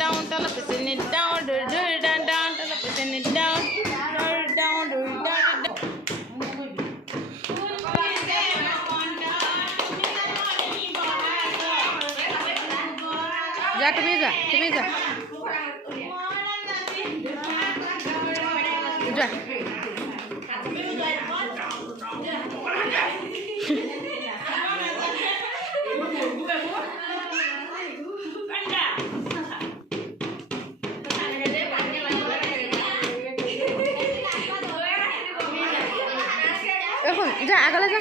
down, tell her pushing it down, do it down, down, tell her pushing it down, do it down, do it down, down. जा तुम्हें जा जा जा आगला जा